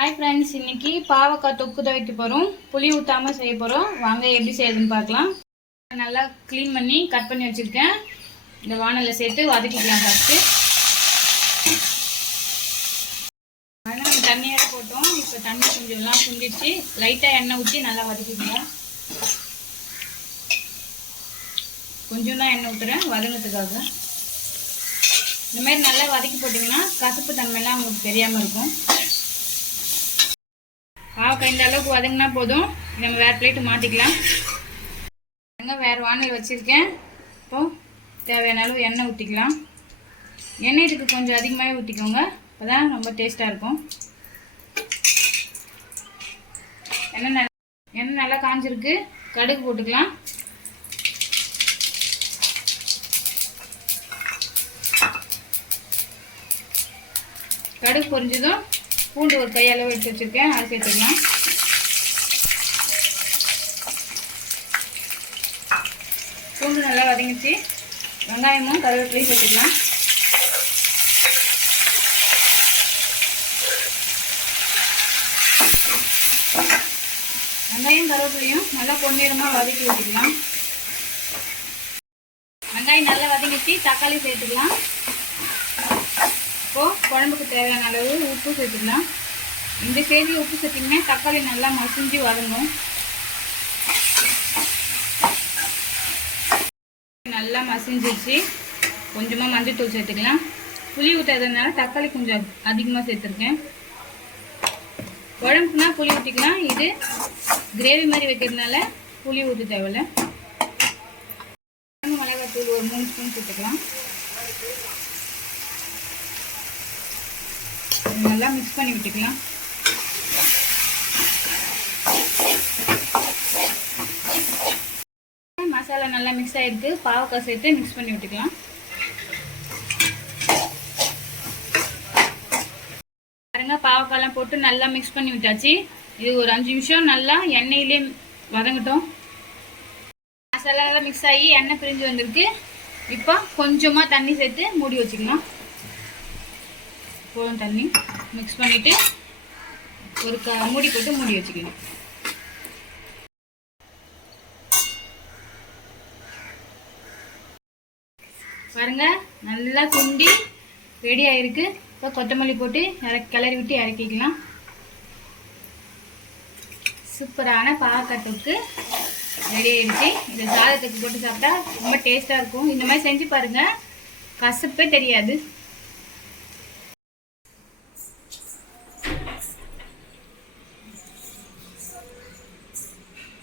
Hi friends, இன்னைக்கு பாவக்காய் தொக்கு தான் வைக்க போகிறோம். புளி ஊற்றாமல் செய்ய போகிறோம். வாங்க எப்படி செய்யுதுன்னு பார்க்கலாம். நல்லா க்ளீன் பண்ணி கட் பண்ணி வச்சுருக்கேன். இந்த வானலில் சேர்த்து வதக்கிக்கலாம். ஃபஸ்ட்டு ஆனால் தண்ணியாக போட்டோம். இப்போ தண்ணி கொஞ்சம்லாம் சுண்டிடுச்சு. லைட்டாக எண்ணெய் ஊற்றி நல்லா வதக்கிக்கலாம். கொஞ்சம் தான் எண்ணெய் ஊற்றுறேன் வதங்கிறதுக்காக. இந்தமாதிரி நல்லா வதக்கி போட்டிங்கன்னா கசப்பு தன்மையெல்லாம் உங்களுக்கு தெரியாமல் இருக்கும். பாவக்காய் இந்த அளவுக்கு வதங்கினா போதும். நம்ம வேறு பிளேட்டு மாற்றிக்கலாம். வேறு வானல் வச்சுருக்கேன். இப்போது தேவையான அளவு எண்ணெய் ஊற்றிக்கலாம். எண்ணெய் இதுக்கு கொஞ்சம் அதிகமாகவே ஊற்றிக்கோங்க. அப்போ தான் ரொம்ப டேஸ்ட்டாக இருக்கும். எண்ணெய் நல்லா காஞ்சிருக்கு. கடுகு போட்டுக்கலாம். கடுகு பொரிஞ்சதும் பூண்டு ஒரு கையளவு எடுத்து வச்சுருக்கேன், அது சேர்த்துக்கலாம். பூண்டு நல்லா வதங்கிச்சு. வெங்காயமும் கருவேப்பிலையும் சேர்த்துக்கலாம். வெங்காயம் கருவேப்பிலையும் நல்லா பொன்னிறமாக வதக்கி வச்சுக்கலாம். வெங்காயம் நல்லா வதங்கிச்சு. தக்காளி சேர்த்துக்கலாம். இப்போது குழம்புக்கு தேவையான அளவு உப்பு சேர்த்துக்கலாம். இந்த ஸ்டேஜில் உப்பு சேர்த்திங்கன்னா தக்காளி நல்லா மசிஞ்சு வதங்கும். நல்லா மசிஞ்சிச்சு. கொஞ்சமாக மஞ்சள்தூள் சேர்த்துக்கலாம். புளி ஊற்றுறதுனால தக்காளி கொஞ்சம் அதிகமாக சேர்த்துருக்கேன். குழம்புக்குனா புளி ஊற்றிக்கலாம். இது கிரேவி மாதிரி வைக்கிறதுனால புளி ஊற்ற தேவையில்லை. மிளகாத்தூள் ஒரு 3 ஸ்பூன் சேர்த்துக்கலாம். நல்லா மிக்ஸ் பண்ணி விட்டுக்கலாம். மசாலா நல்லா மிக்ஸ் ஆகிருக்கு. பாவக்காய் சேர்த்து மிக்ஸ் பண்ணி விட்டுக்கலாம். பாருங்க, பாவக்காயெல்லாம் போட்டு நல்லா மிக்ஸ் பண்ணி விட்டாச்சு. இது ஒரு 5 நிமிஷம் நல்லா எண்ணெயிலே வதங்கட்டும். மசாலாலாம் மிக்ஸ் ஆகி எண்ணெய் பிரிஞ்சு வந்திருக்கு. இப்போ கொஞ்சமாக தண்ணி சேர்த்து மூடி வச்சுக்கலாம். போதும் தண்ணி மிக்ஸ் பண்ணிவிட்டு ஒரு மூடி போட்டு மூடி வச்சுக்கலாம். பாருங்க, நல்லா சுண்டி ரெடி ஆகிருக்கு. இப்போ கொத்தமல்லி போட்டு கிளறி விட்டு இறக்கிக்கலாம். சூப்பரான பாவக்காய் தொக்கு ரெடி ஆகிடுச்சு. இது சாதத்துக்கு போட்டு சாப்பிட்டா ரொம்ப டேஸ்ட்டாக இருக்கும். இந்த மாதிரி செஞ்சு பாருங்கள், கசப்பே தெரியாது.